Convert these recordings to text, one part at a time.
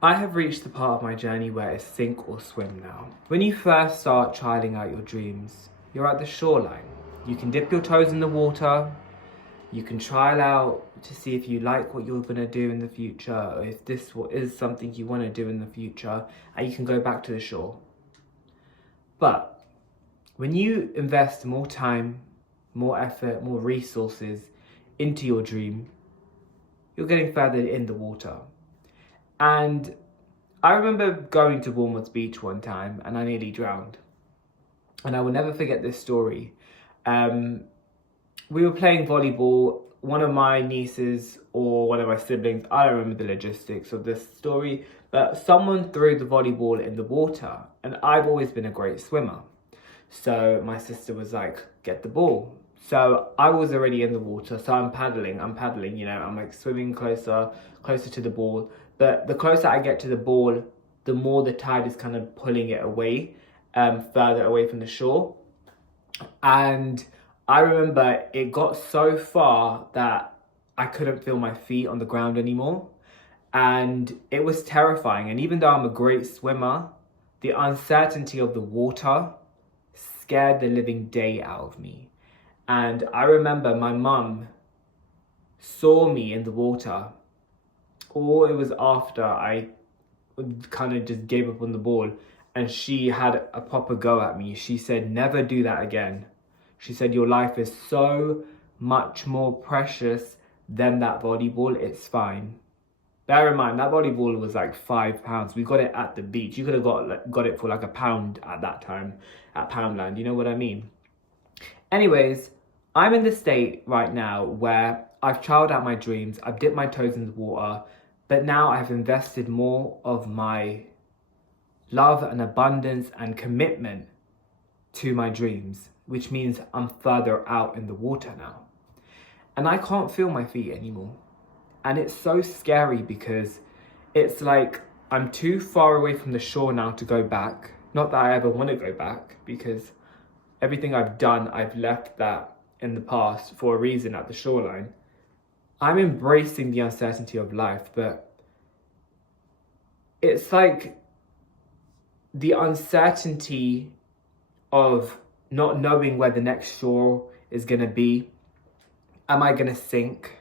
I have reached the part of my journey where it's sink or swim now. When you first start trialing out your dreams, you're at the shoreline. You can dip your toes in the water, you can trial out to see if you like what you're going to do in the future, or if this is something you want to do in the future, and you can go back to the shore. But when you invest more time, more effort, more resources into your dream, you're getting further in the water. And I remember going to Bournemouth Beach one time and I nearly drowned. And I will never forget this story. We were playing volleyball. One of my nieces or one of my siblings, I don't remember the logistics of this story, but someone threw the volleyball in the water. And I've always been a great swimmer. So my sister was like, get the ball. So I was already in the water, so I'm paddling, I'm like swimming closer to the ball. But the closer I get to the ball, the more the tide is kind of pulling it away, further away from the shore. And I remember it got so far that I couldn't feel my feet on the ground anymore. And it was terrifying. And even though I'm a great swimmer, the uncertainty of the water scared the living day out of me. And I remember my mum saw me in the water, or it was after I kind of just gave up on the ball, and she had a proper go at me. She said, never do that again. She said, your life is so much more precious than that volleyball, it's fine. Bear in mind, that volleyball was like £5. We got it at the beach. You could have got it for like £1 at that time at Poundland. You know what I mean? Anyways, I'm in the state right now where I've trialed out my dreams. I've dipped my toes in the water, but now I've invested more of my love and abundance and commitment to my dreams, which means I'm further out in the water now. And I can't feel my feet anymore. And it's so scary because it's like I'm too far away from the shore now to go back. Not that I ever want to go back, because everything I've done, I've left that in the past for a reason at the shoreline. I'm embracing the uncertainty of life, but it's like the uncertainty of not knowing where the next shore is going to be. Am I going to sink?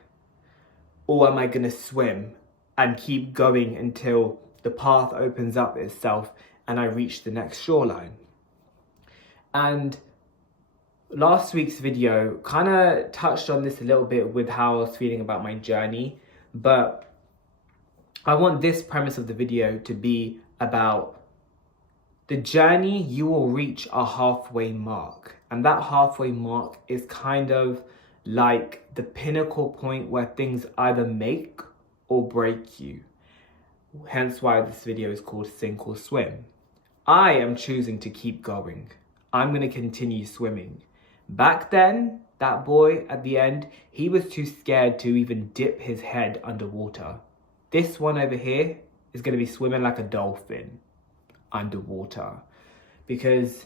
Or am I going to swim and keep going until the path opens up itself and I reach the next shoreline? And last week's video kind of touched on this a little bit with how I was feeling about my journey, but I want this premise of the video to be about the journey. You will reach a halfway mark, and that halfway mark is kind of like the pinnacle point where things either make or break you. Hence why this video is called Sink or Swim. I am choosing to keep going. I'm going to continue swimming. Back then, that boy at the end, he was too scared to even dip his head underwater. This one over here is going to be swimming like a dolphin underwater. Because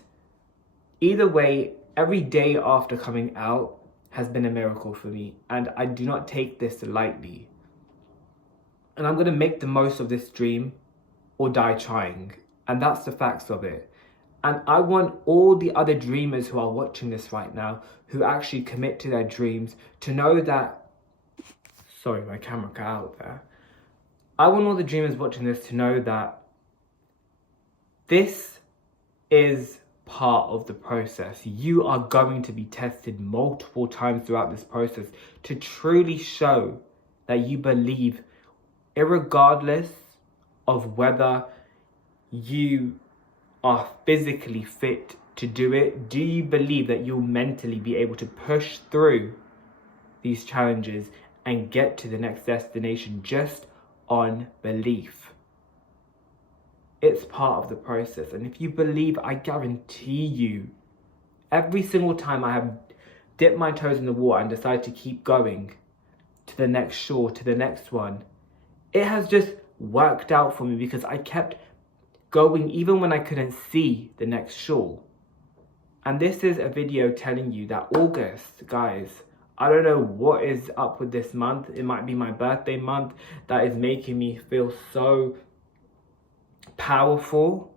either way, every day after coming out has been a miracle for me, and I do not take this lightly. And I'm going to make the most of this dream or die trying. And that's the facts of it. And I want all the other dreamers who are watching this right now, who actually commit to their dreams, to know that... Sorry, my camera cut out there. I want all the dreamers watching this to know that this is part of the process. You are going to be tested multiple times throughout this process to truly show that you believe, irregardless of whether you are physically fit to do it, do you believe that you'll mentally be able to push through these challenges and get to the next destination just on belief? It's part of the process. And if you believe, I guarantee you, every single time I have dipped my toes in the water and decided to keep going to the next shore, to the next one, it has just worked out for me because I kept going even when I couldn't see the next shore. And this is a video telling you that August, guys, I don't know what is up with this month. It might be my birthday month that is making me feel so powerful,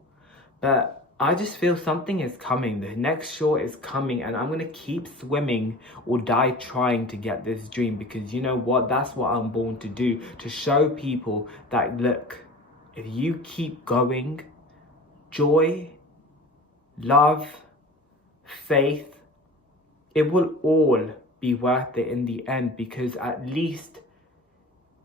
but I just feel something is coming. The next shore is coming, and I'm gonna keep swimming or die trying to get this dream, because you know what? That's what I'm born to do, to show people that, look, if you keep going, joy, love, faith, it will all be worth it in the end, because at least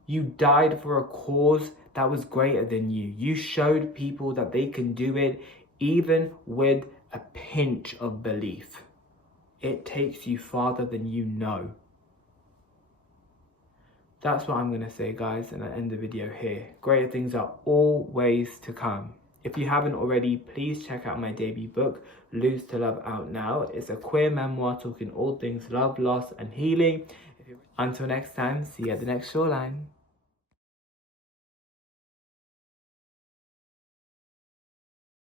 you died for a cause that was greater than you. You showed people that they can do it even with a pinch of belief. It takes you farther than you know. That's what I'm going to say, guys, and I end the video here. Greater things are always to come. If you haven't already, please check out my debut book, Lose to Love, out now. It's a queer memoir talking all things love, loss, and healing. Until next time, see you at the next shoreline.